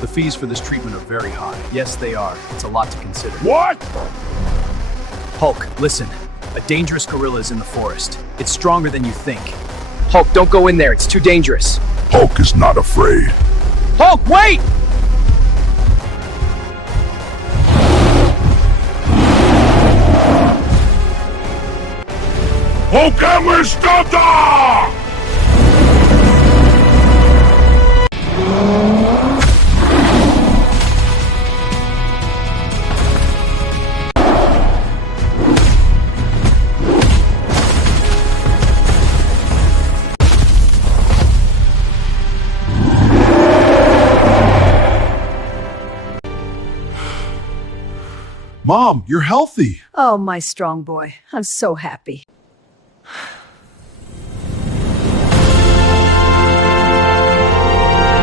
The fees for this treatment are very high. Yes, they are. It's a lot to consider. What? Hulk, listen. A dangerous gorilla is in the forest. It's stronger than you think. Hulk, don't go in there. It's too dangerous. Hulk is not afraid. Hulk, wait! Hulk Amistata! Mom, you're healthy. Oh, my strong boy. I'm so happy.